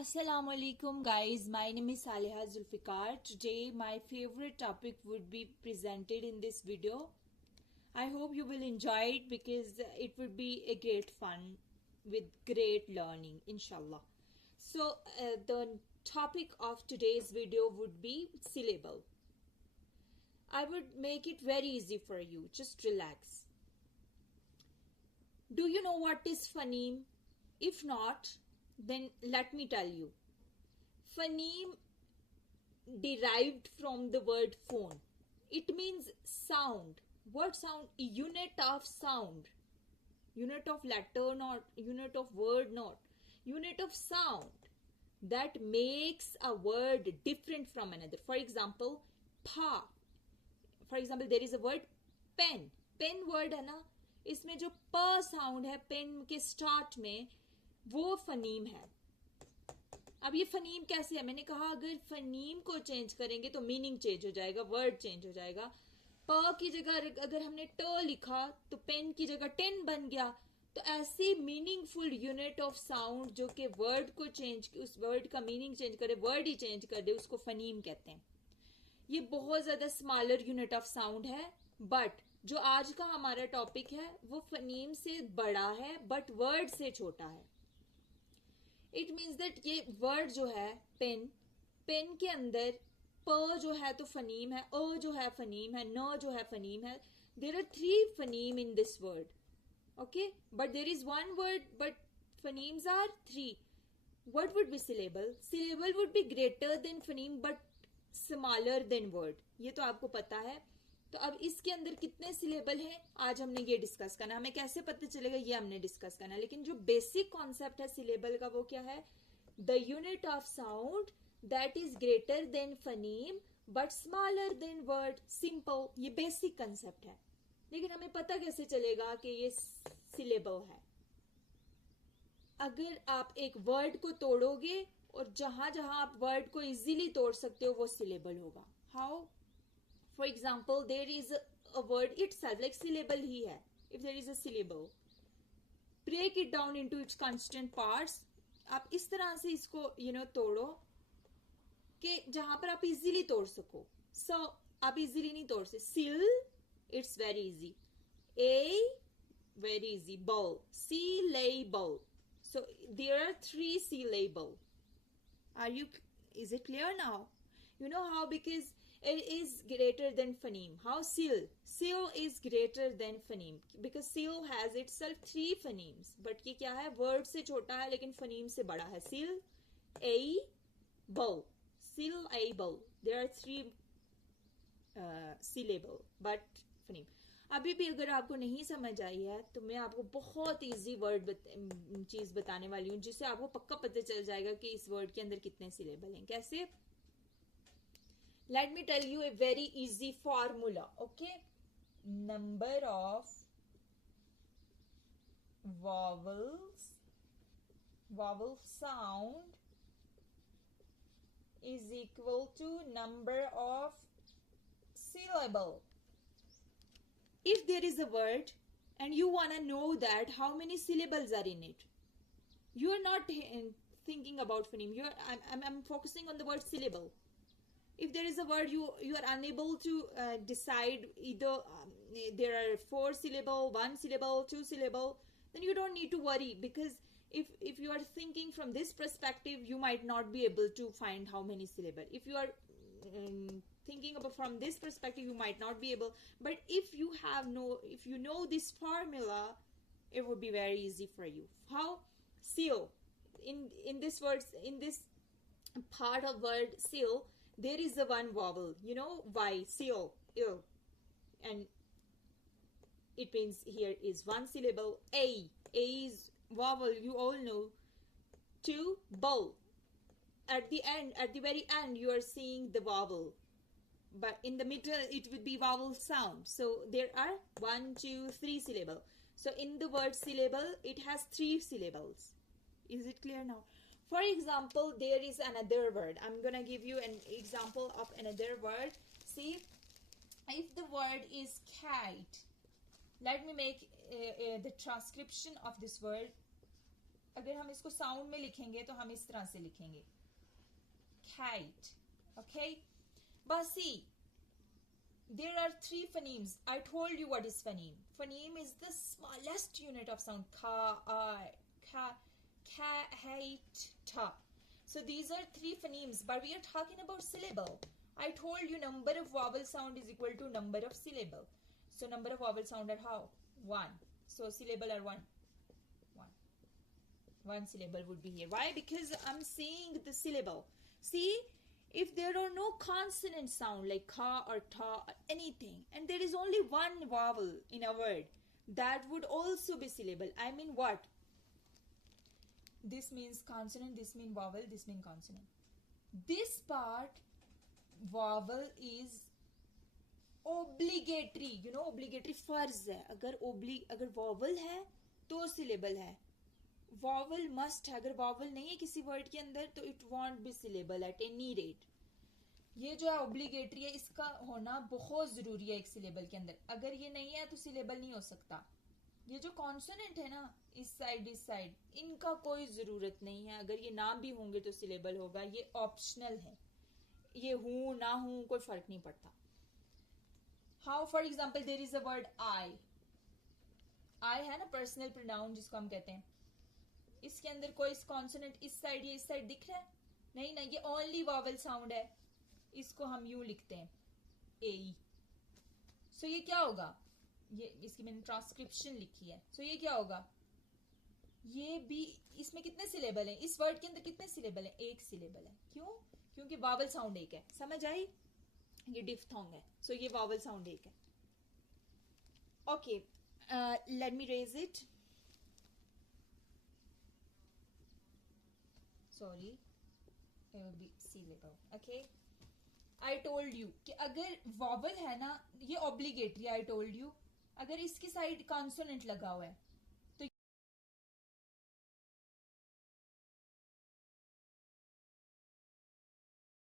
Assalamu alaikum guys, my name is Saliha Zulfikar. Today my favorite topic would be presented in this video. I hope you will enjoy it because it would be a great fun with great learning inshallah. So the topic of today's video would be syllable. I would make it very easy for you, just relax. Do you know what is phoneme? If not, then let me tell you. Phoneme derived from the word phone. It means sound. What sound? Unit of sound. Unit of letter, not unit of word, not unit of sound that makes a word different from another. For example, pa. For example, there is a word pen. Pen word है ना, इसमें जो प sound है pen के start में वो phoneme है. अब ये फनीम कैसे है? मैंने कहा अगर फनीम को चेंज करेंगे तो मीनिंग चेंज हो जाएगा, वर्ड चेंज हो जाएगा. प की जगह अगर हमने ट लिखा तो पेन की जगह टेन बन गया. तो ऐसी मीनिंगफुल यूनिट ऑफ साउंड जो कि वर्ड को चेंज, उस वर्ड का मीनिंग चेंज करे, वर्ड ही चेंज कर दे, उसको फनीम कहते हैं. ये बहुत ज्यादा स्मॉलर यूनिट ऑफ साउंड है, बट जो आज का हमारा टॉपिक है वो फनीम से बड़ा है बट वर्ड से छोटा है. इट मीन्स दैट ये वर्ड जो है पेन, पेन के अंदर प जो है तो फनीम है, अ जो है फनीम है, न जो है फनीम है. There are 3 phoneme in this word, okay, but there is 1 word but phonemes are 3. What would be syllable? Syllable would be greater than phoneme but smaller than word. ये तो आपको पता है. तो अब इसके अंदर कितने सिलेबल हैं आज हमने ये डिस्कस करना. हमें कैसे पता चलेगा ये हमने डिस्कस करना. लेकिन जो बेसिक कॉन्सेप्ट है सिलेबल का वो क्या है? The unit of sound that is greater than phoneme but smaller than word. Simple, ये बेसिक कंसेप्ट है. लेकिन हमें पता कैसे चलेगा कि ये सिलेबल है? अगर आप एक वर्ड को तोड़ोगे और जहां जहां आप वर्ड को इजीली तोड़ सकते हो वो सिलेबल होगा. How? For example there is a word itself, like syllable ही है. If there is a syllable, break it down into its constant parts. आप इस तरह से इसको तोड़ो कि जहां पर आप इजीली तोड़ सको. सो आप इजीली नहीं तोड़ सकते. सिल, it's very easy. A, very easy. बल, syllable. So there are 3 syllable. Is it clear now? You know how? Because it is greater than phoneme. How? Syll is greater than phoneme because syll has itself 3 phonemes. But ये क्या है? Word से छोटा है लेकिन phoneme से बड़ा है. Syllable. Syllable. There are 3 syllable but phoneme. अभी भी अगर आपको नहीं समझ आई है तो मैं आपको बहुत इजी वर्ड चीज बताने वाली हूं जिससे आपको पक्का पता चल जाएगा कि इस वर्ड के अंदर कितने सिलेबल हैं. कैसे? Let me tell you a very easy formula. Okay, number of vowel sound is equal to number of syllable. If there is a word and you want to know that how many syllables are in it, you are not thinking about phoneme. I'm focusing on the word syllable. If there is a word you are unable to decide either there are 4 syllable, 1 syllable, 2 syllable, then you don't need to worry because if you are thinking from this perspective, you might not be able to find how many syllable. If you are thinking about from this perspective, you might not be able. But if you know this formula, it would be very easy for you. How? Seal. In this word, in this part of word seal, there is the 1 vowel. You know why? Seal, ill, and it means here is 1 syllable. A is vowel. You all know. 2, bow. At the end, at the very end, you are seeing the vowel. But in the middle, it would be vowel sound. So there are 1, 2, 3 syllable. So in the word syllable, it has 3 syllables. Is it clear now? For example, there is another word. I'm going to give you an example of another word. See, if the word is kite, let me make the transcription of this word. अगर हम इसको sound में लिखेंगे तो हम इस तरह से लिखेंगे kite. Okay, but see, there are three phonemes. I told you what is phoneme. Phoneme is the smallest unit of sound. Ka, ka, hate, ta. So these are three phonemes, but we are talking about syllable. I told you number of vowel sound is equal to number of syllable. So number of vowel sound are how? 1. So syllable are 1. 1. One syllable would be here. Why? Because I'm saying the syllable. See, if there are no consonant sound like ka or ta or anything, and there is only one vowel in a word, that would also be syllable. I mean what? This means consonant, this means vowel, this means consonant. This part, vowel is obligatory. You know, obligatory फर्ज है. अगर vowel है तो syllable है. Vowel must है. अगर vowel नहीं है किसी वर्ड के अंदर तो it won't be syllable at any rate. ये जो है ऑब्लिगेटरी है, इसका होना बहुत जरूरी है एक सिलेबल के अंदर. अगर ये नहीं है तो सिलेबल नहीं हो सकता. ये जो कॉन्सोनेंट है ना, इस साइड, इनका कोई जरूरत नहीं है. अगर ये ना भी होंगे तो सिलेबल होगा. ये ऑप्शनल है. ये हूं ना हूं कोई फर्क नहीं पड़ता. How for example there is a word I. I है ना पर्सनल प्रोनाउन जिसको हम कहते हैं. इसके अंदर कोई कॉन्सोनेंट इस साइड या इस साइड दिख रहा है? नहीं ना, ये ओनली वॉवल साउंड है. इसको हम यूं लिखते हैं ए. सो ये क्या होगा? ये इसकी मैंने ट्रांसक्रिप्शन लिखी है. सो ये क्या होगा? ये भी, इसमें कितने सिलेबल हैं? इस वर्ड के अंदर कितने सिलेबल हैं? एक सिलेबल है. क्यों? क्योंकि वॉवल साउंड एक है. समझ आई? ये डिफ्थोंग है. सो ये वॉवल साउंड एक है. Okay, let me raise it. Sorry, it will be syllable. Okay, I told you कि अगर vowel है ना, ये obligatory. I told you, अगर इसकी साइड consonant लगा हुआ है